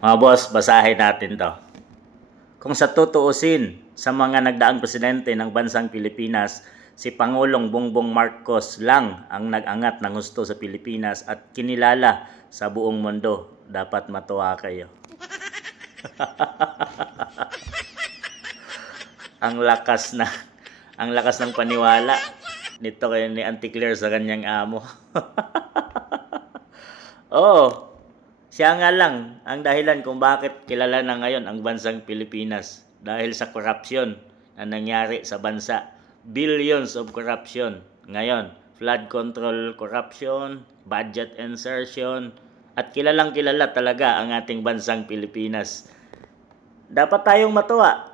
Mga boss, basahin natin to. Kung sa tutuusin, sa mga nagdaang presidente ng bansang Pilipinas, si Pangulong Bongbong Marcos lang ang nag-angat ng husto sa Pilipinas at kinilala sa buong mundo. Dapat matuwa kayo. ang lakas na ang lakas ng paniwala nito kay ni Auntie Claire sa kanyang amo. Oh, siya nga lang ang dahilan kung bakit kilala na ngayon ang bansang Pilipinas dahil sa korupsyon na nangyari sa bansa. Billions of corruption. Ngayon, flood control corruption, budget insertion, at kilalang kilala talaga ang ating bansang Pilipinas. Dapat tayong matuwa.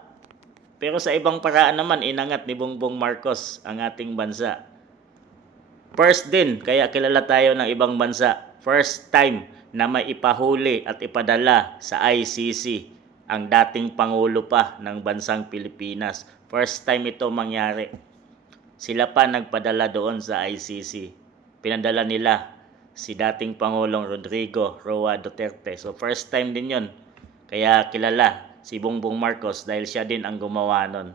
Pero sa ibang paraan naman, inangat ni Bongbong Marcos ang ating bansa. First din, kaya kilala tayo ng ibang bansa. First time na may ipahuli at ipadala sa ICC ang dating Pangulo pa ng bansang Pilipinas. First time ito mangyari. Sila pa nagpadala doon sa ICC. Pinadala nila si dating Pangulong Rodrigo Roa Duterte. So first time din yon. Kaya kilala si Bongbong Marcos dahil siya din ang gumawa nun.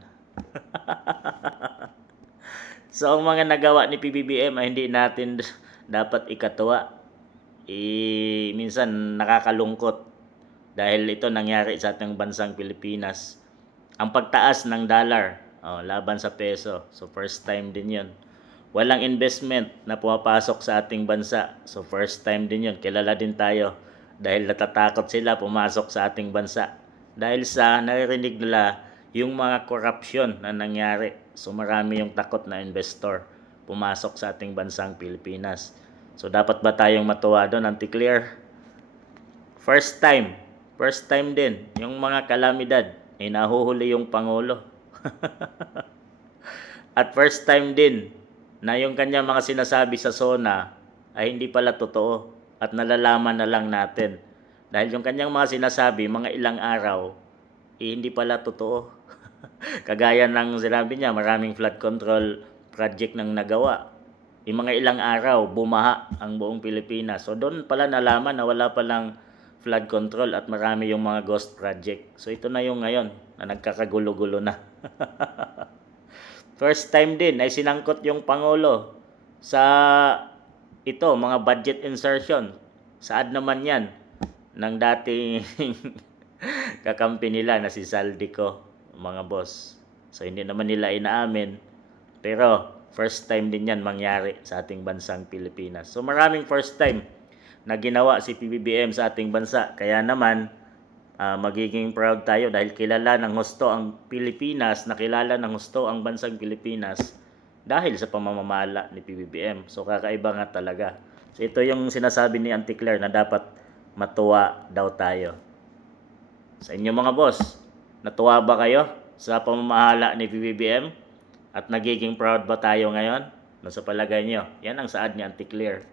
So ang mga nagawa ni PBBM ay hindi natin dapat ikatuwa. Minsan nakakalungkot dahil ito nangyari sa ating bansang Pilipinas. Ang pagtaas ng dollar laban sa peso. So first time din yun. Walang investment na pumapasok sa ating bansa. So first time din yun. Kilala din tayo dahil natatakot sila pumasok sa ating bansa. Dahil sa naririnig nila yung mga korupsyon na nangyari. So marami yung takot na investor pumasok sa ating bansang Pilipinas. So dapat ba tayong matuwa doon, Auntie Claire? First time din, yung mga kalamidad, nahuhuli yung Pangulo. At first time din na yung kanya mga sinasabi sa SONA ay hindi pala totoo at nalalaman na lang natin. Dahil yung kanyang mga sinasabi, mga ilang araw, hindi pala totoo. Kagaya ng sinabi niya, maraming flood control project nang nagawa. Yung mga ilang araw, bumaha ang buong Pilipinas. So doon pala nalaman na wala palang flood control at marami yung mga ghost project. So ito na yung ngayon na nagkakagulo-gulo na. First time din ay sinangkot yung Pangulo sa mga budget insertion. Saad naman yan ng dating kakampi nila na si Saldico, mga boss. So hindi naman nila inaamin. Pero first time din yan mangyari sa ating bansang Pilipinas. So maraming first time na ginawa si PBBM sa ating bansa. Kaya naman, magiging proud tayo dahil kilala ng husto ang Pilipinas, nakilala ng husto ang bansang Pilipinas dahil sa pamamamala ni PBBM. So kakaiba nga talaga. So ito yung sinasabi ni Auntie Claire na dapat matuwa daw tayo. Sa inyo mga boss, natuwa ba kayo sa pamamahala ni PBBM? At nagiging proud ba tayo ngayon? Sa palagay nyo, yan ang saad ni Auntie Claire.